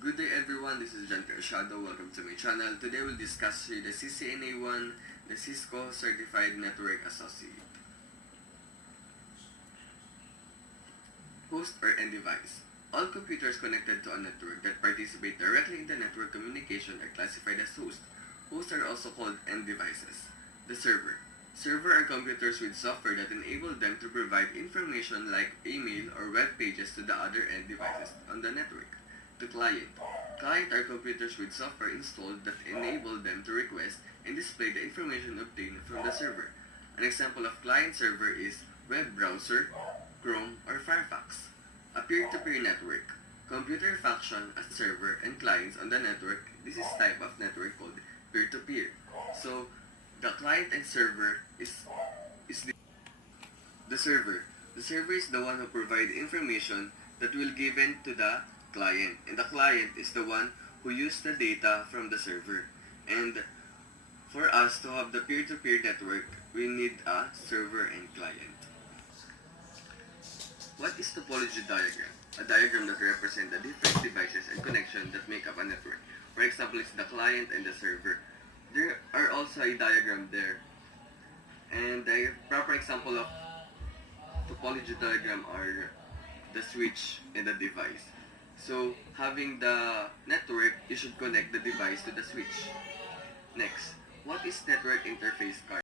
Good day everyone, this is John Shadow. Welcome to my channel. Today we'll discuss the Ccna 1, the Cisco Certified Network Associate. Host or end device. All computers connected to a network that participate directly in the network communication are classified as hosts. Hosts are also called end devices. The server. Server are computers with software that enable them to provide information like email or web pages to the other end devices on the network. The client. Client are computers with software installed that enable them to request and display the information obtained from the server. An example of client server is web browser, Chrome, or Firefox. A peer-to-peer network. Computer function as server and clients on the network. This is type of network called peer-to-peer. So, the client and server is the server. The server is the one who provides information that will given to the client, and the client is the one who use the data from the server. And for us to have the peer-to-peer network, we need a server and client. What is topology diagram? A diagram that represents the different devices and connections that make up a network. For example, it's the client and the server. There are also a diagram there. And the proper example of topology diagram are the switch and the device. So, having the network, you should connect the device to the switch. Next, what is network interface card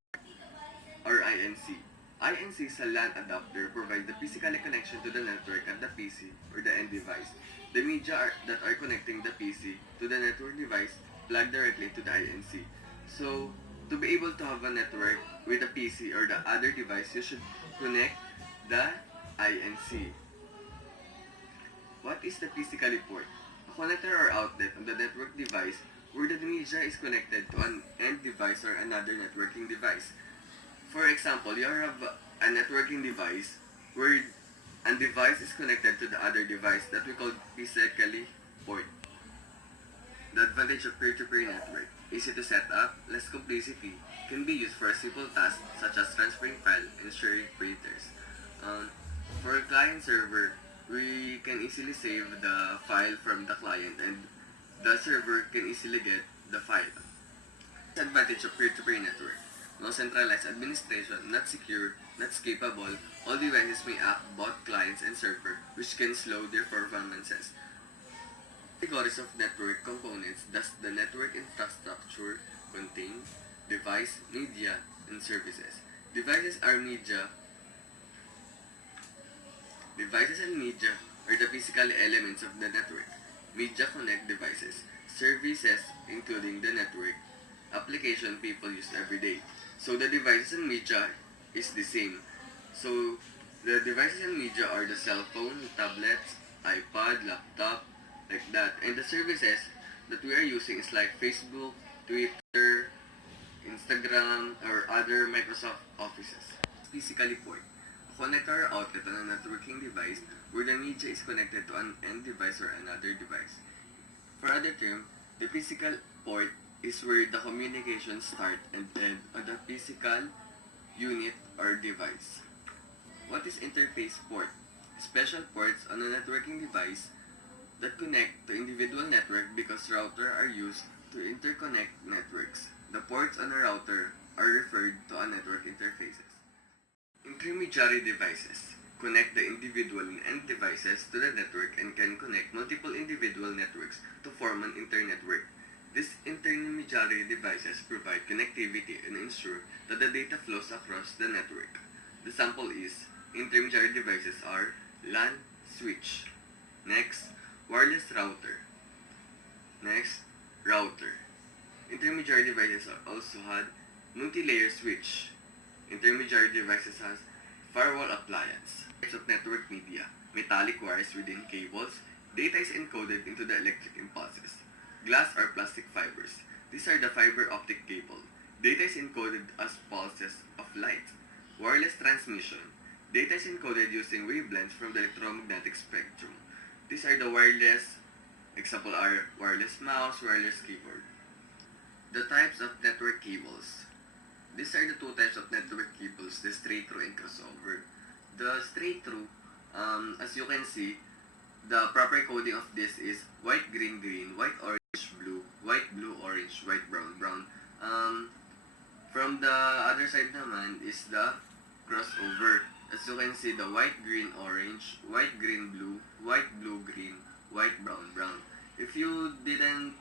or INC? INC is a LAN adapter provides the physical connection to the network at the PC or the end device. The media that are connecting the PC to the network device plug directly to the INC. So, to be able to have a network with the PC or the other device, you should connect the INC. What is the physical port? A connector or outlet on the network device where the media is connected to an end device or another networking device. For example, you have a networking device where a device is connected to the other device that we call physically port. The advantage of peer-to-peer network. Easy to set up, less complexity, can be used for a simple task such as transferring file and sharing printers. For a client server, we can easily save the file from the client and the server can easily get the file. Advantage of peer-to-peer network. No centralized administration, not secure, not scalable. All devices may act both clients and server, which can slow their performances. Categories of network components. Does the network infrastructure contain device, media, and services? Devices and media are the physical elements of the network. Media connect devices. Services, including the network application people use every day. So the devices and media is the same. So the devices and media are the cell phone, tablets, iPad, laptop, like that. And the services that we are using is like Facebook, Twitter, Instagram, or other Microsoft offices. Physically port. A connector or outlet on a networking device where the media is connected to an end device or another device. For other term, the physical port is where the communication start and end on the physical unit or device. What is interface port? Special ports on a networking device that connect to individual network because routers are used to interconnect networks. The ports on a router are referred to as network interfaces. Intermediary devices connect the individual and end devices to the network and can connect multiple individual networks to form an internetwork. These intermediary devices provide connectivity and ensure that the data flows across the network. The sample is intermediary devices are LAN switch. Next, wireless router. Next, router. Intermediary devices also had multi-layer switch. Intermediary devices has firewall appliance. Types of network media. Metallic wires within cables. Data is encoded into the electric impulses. Glass or plastic fibers. These are the fiber optic cable. Data is encoded as pulses of light. Wireless transmission. Data is encoded using wavelengths from the electromagnetic spectrum. These are the wireless, example are wireless mouse, wireless keyboard. The types of network cables. These are the two types of network cables, the straight through and crossover. The straight through, as you can see, The proper coding of this is white, green, green, white, orange, blue, white, blue, orange, white, brown, brown. From the other side naman is the crossover. As you can see, the white, green, orange, white, green, blue, white, blue, green, white, brown, brown. If you didn't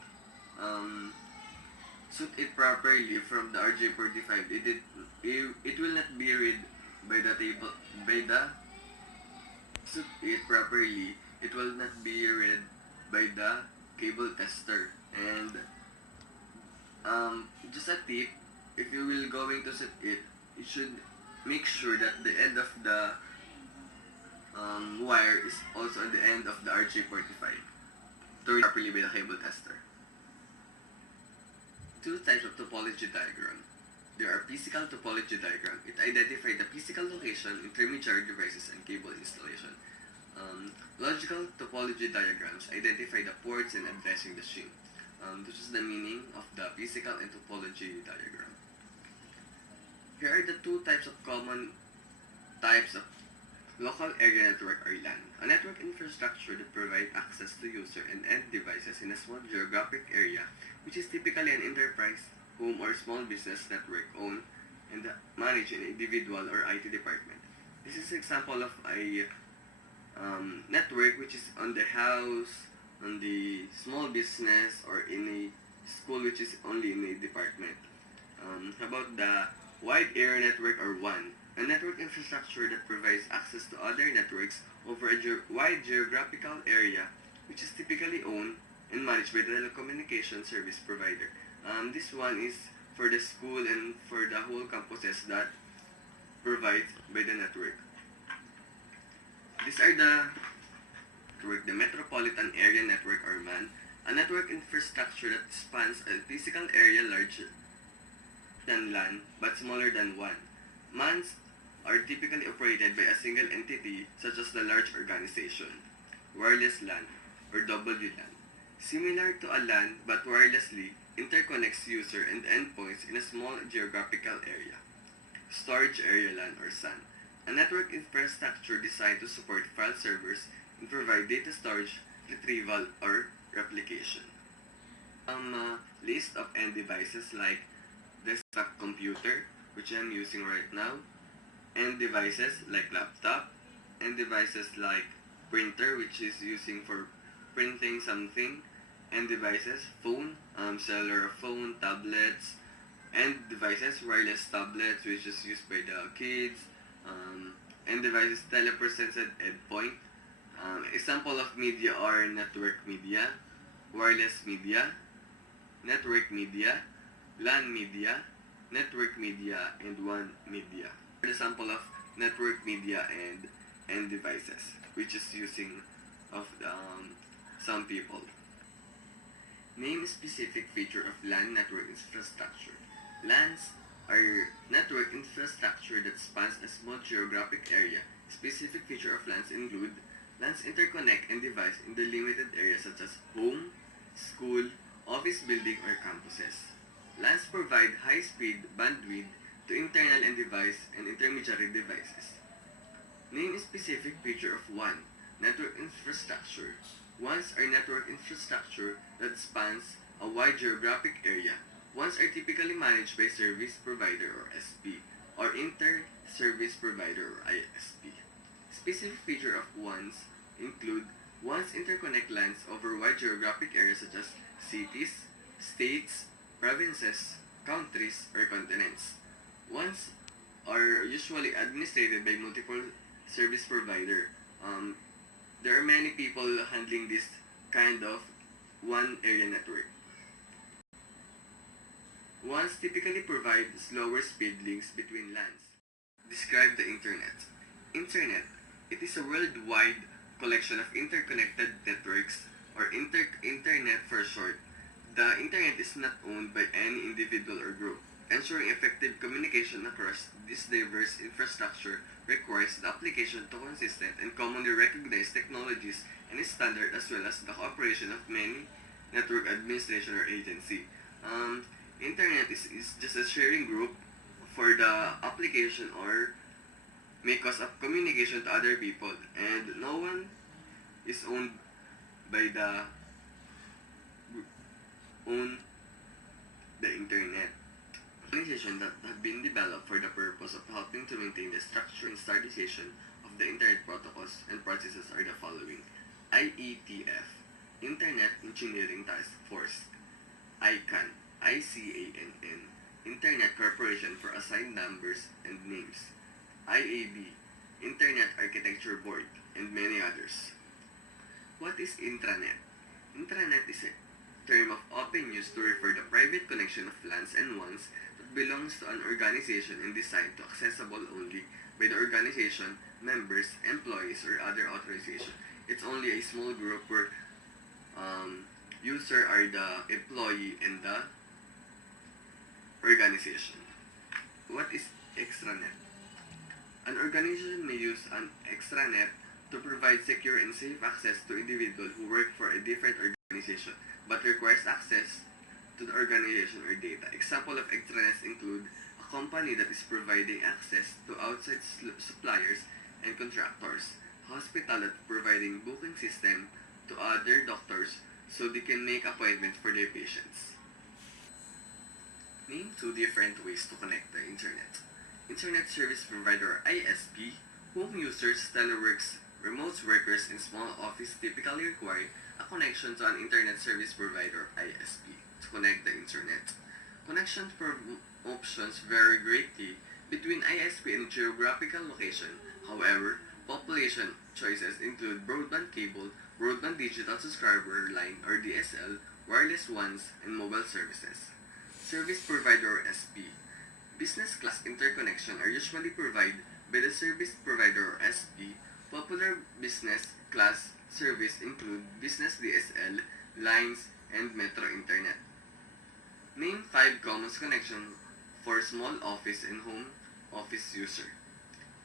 suit it properly from the RJ45, it will not be read by the table, by the suit it properly, it will not be read by the cable tester. And just a tip, if you will going to set it, you should make sure that the end of the wire is also at the end of the RJ45 to read properly by the cable tester. Two types of topology diagram. There are physical topology diagram. It identifies the physical location, intermediary devices, and cable installation. Logical topology diagrams identify the ports and addressing the string. This is the meaning of the physical and topology diagram. Here are the two types of common types of local area network or LAN. A network infrastructure that provides access to user and end devices in a small geographic area, which is typically an enterprise, home, or small business network owned and managed in an individual or IT department. This is an example of a network which is on the house, on the small business, or in a school which is only in a department. How about the wide area network or WAN? A network infrastructure that provides access to other networks over a wide geographical area, which is typically owned and managed by the telecommunication service provider. This one is for the school and for the whole campuses that provided by the network. These are the Metropolitan Area Network or MAN, a network infrastructure that spans a physical area larger than LAN but smaller than WAN. MANs are typically operated by a single entity such as the large organization, wireless LAN, or WLAN. Similar to a LAN but wirelessly interconnects user and endpoints in a small geographical area. Storage Area LAN or SAN, a network infrastructure designed to support file servers and provide data storage, retrieval, or replication. List of end devices like desktop computer, which I'm using right now, end devices like laptop, end devices like printer, which is using for printing something, end devices, phone, cellular phone, tablets, end devices, wireless tablets, which is used by the kids, end devices, telepresence endpoint. Example of media are network media, wireless media, network media, LAN media, network media, and WAN media. An example of network media and end devices, which is using of some people. Name a specific feature of LAN network infrastructure. LANs are network infrastructure that spans a small geographic area. Specific feature of LANs include LANs interconnect and device in the limited areas such as home, school, office building, or campuses. LANs provide high-speed bandwidth to internal and device and intermediary devices. Name a specific feature of WAN, network infrastructure. WANs are network infrastructure that spans a wide geographic area. WANs are typically managed by service provider or SP, or inter-service provider or ISP. Specific feature of WANs include WANs interconnect LANs over wide geographic areas such as cities, states, provinces, countries, or continents. WANs are usually administered by multiple service provider. There are many people handling this kind of WAN area network. WANs typically provide slower speed links between LANs. Describe the Internet. Internet. It is a worldwide collection of interconnected networks, or Internet for short. The Internet is not owned by any individual or group. Ensuring effective communication across this diverse infrastructure requires the application to consistent and commonly recognized technologies and standards, as well as the cooperation of many network administration or agency. Internet is just a sharing group for the application or make cause of communication to other people, and no one is owned by the own the internet. Organizations that have been developed for the purpose of helping to maintain the structure and standardization of the internet protocols and processes are the following: IETF, Internet Engineering Task Force; ICANN, Internet Corporation for Assigned Numbers and Names; IAB, Internet Architecture Board, and many others. What is intranet? Intranet is a term of open use to refer the private connection of LANs and WANs that belongs to an organization and designed to accessible only by the organization, members, employees, or other authorization. It's only a small group where user are the employee and the organization. What is extranet? An organization may use an extranet to provide secure and safe access to individuals who work for a different organization but requires access to the organization or data. Example of extranets include a company that is providing access to outside suppliers and contractors, a hospital that is providing booking system to other doctors so they can make appointments for their patients. Name two different ways to connect the internet. Internet Service Provider or ISP, whom users, teleworks, remote workers, and small office typically require a connection to an Internet Service Provider or ISP to connect the internet. Connection options vary greatly between ISP and geographical location. However, population choices include broadband cable, broadband digital subscriber line or DSL, wireless ones, and mobile services. Service Provider or SP. Business class interconnection are usually provided by the service provider or SP. Popular business class service include business DSL, lines, and metro internet. Name 5 common connections for small office and home office user.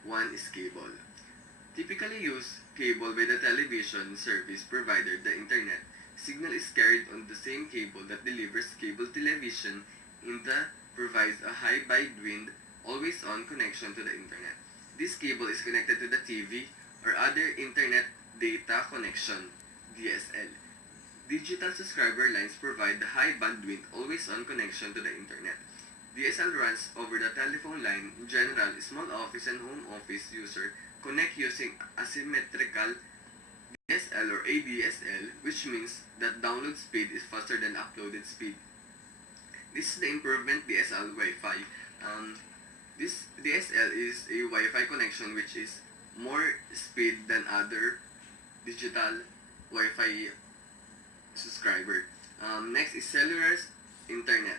1 is cable. Typically used cable by the television service provider, the internet. Signal is carried on the same cable that delivers cable television in the provides a high bandwidth, always-on connection to the internet. This cable is connected to the TV or other internet data connection, DSL. Digital subscriber lines provide the high bandwidth, always-on connection to the internet. DSL runs over the telephone line. In general, small office and home office user connect using asymmetrical DSL or ADSL, which means that download speed is faster than uploaded speed. This is the improvement DSL Wi-Fi. This DSL is a Wi-Fi connection which is more speed than other digital Wi-Fi subscriber. Next is cellular internet.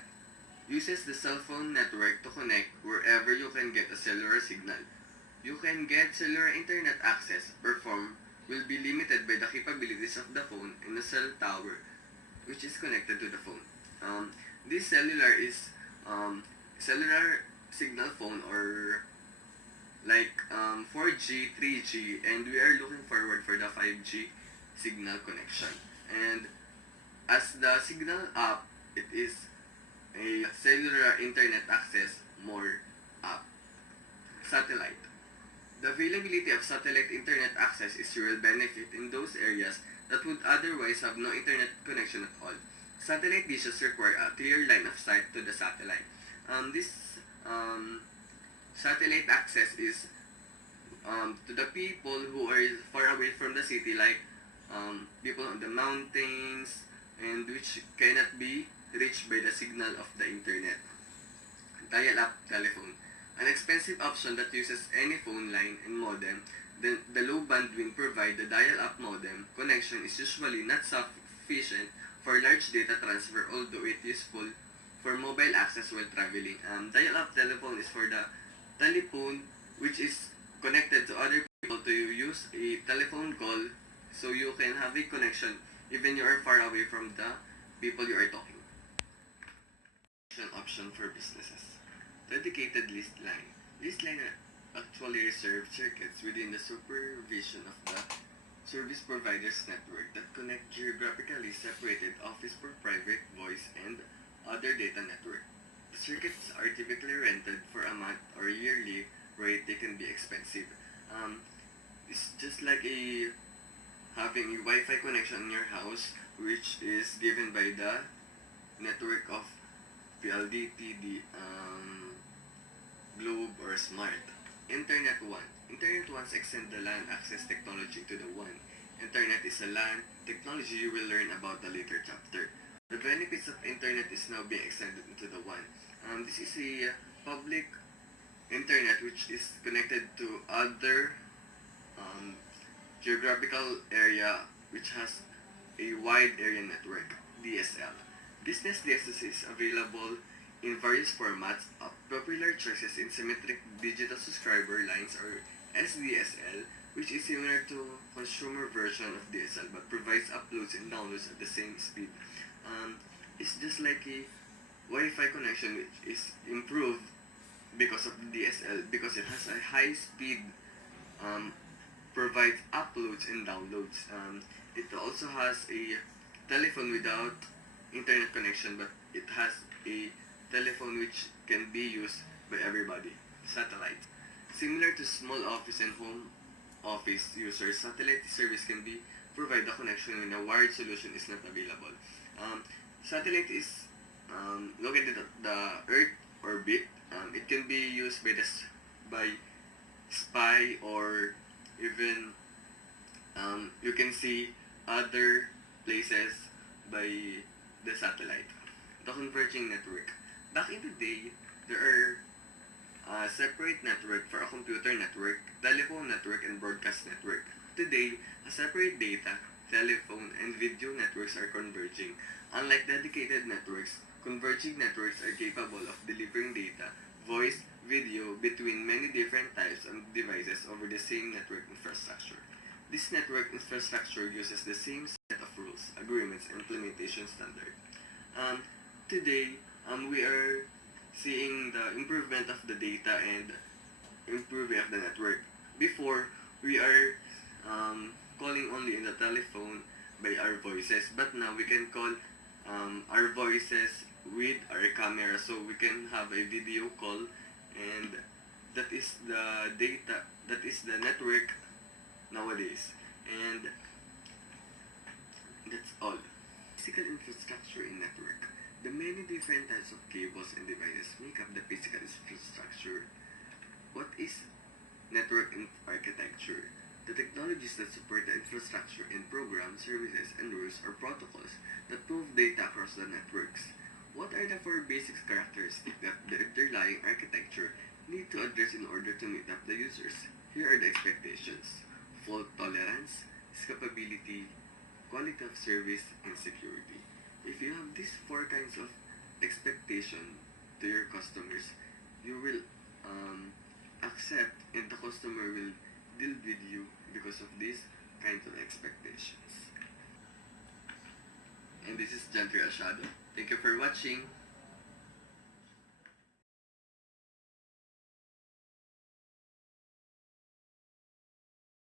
Uses the cell phone network to connect wherever you can get a cellular signal. You can get cellular internet access. Perform will be limited by the capabilities of the phone and the cell tower which is connected to the phone. This cellular is cellular signal phone or like 4G, 3G, and we are looking forward for the 5G signal connection. And as the signal up, it is a cellular internet access more up. Satellite. The availability of satellite internet access is a real benefit in those areas that would otherwise have no internet connection at all. Satellite dishes require a clear line of sight to the satellite. This satellite access is to the people who are far away from the city, like people on the mountains, and which cannot be reached by the signal of the internet. Dial-up telephone. An expensive option that uses any phone line and modem. The low bandwidth provide the dial-up modem connection is usually not sufficient for large data transfer, although it is useful for mobile access while traveling. Dial-up telephone is for the telephone which is connected to other people to use a telephone call so you can have a connection even you are far away from the people you are talking. Option for businesses. Dedicated list line. List line actually reserve circuits within the supervision of the service provider's network that connect geographically separated office for private, voice, and other data network. The circuits are typically rented for a month or yearly rate. They can be expensive. It's just like a having a Wi-Fi connection in your house, which is given by the network of PLDT, the Globe or Smart. Internet One. Internet One's extend the LAN access technology to the WAN. Internet is a LAN technology you will learn about the later chapter. The benefits of internet is now being extended into the WAN. This is a public internet which is connected to other geographical area which has a wide area network, DSL. Business DSL is available in various formats of popular choices in symmetric digital subscriber lines or SDSL, which is similar to consumer version of DSL but provides uploads and downloads at the same speed. It's just like a Wi-Fi connection which is improved because of the DSL because it has a high speed, provides uploads and downloads. It also has a telephone without internet connection, but it has a telephone which can be used by everybody, satellite. Similar to small office and home office users, satellite service can be provide a connection when a wired solution is not available. Satellite is located at the Earth orbit. It can be used by spy or even you can see other places by the satellite. The converging network. Back in the day, there are separate network for a computer network, telephone network, and broadcast network. Today, a separate data, telephone, and video networks are converging. Unlike dedicated networks, converging networks are capable of delivering data, voice, video between many different types of devices over the same network infrastructure. This network infrastructure uses the same set of rules, agreements, and implementation standard. Today, we are seeing the improvement of the data and improving of the network. Before, we are calling only in the telephone by our voices, but now we can call our voices with our camera, so we can have a video call, and that is the data, that is the network nowadays. And that's all. Physical infrastructure in network. The many different types of cables and devices make up the physical infrastructure. What is network architecture? The technologies that support the infrastructure and programs, services, and rules or protocols that move data across the networks. What are the four basic characteristics that the underlying architecture need to address in order to meet up the users? Here are the expectations: fault tolerance, escapability, quality of service, and security. If you have these four kinds of expectation to your customers, you will accept, and the customer will deal with you because of these kinds of expectations. And this is Gentry Ashado. Thank you for watching.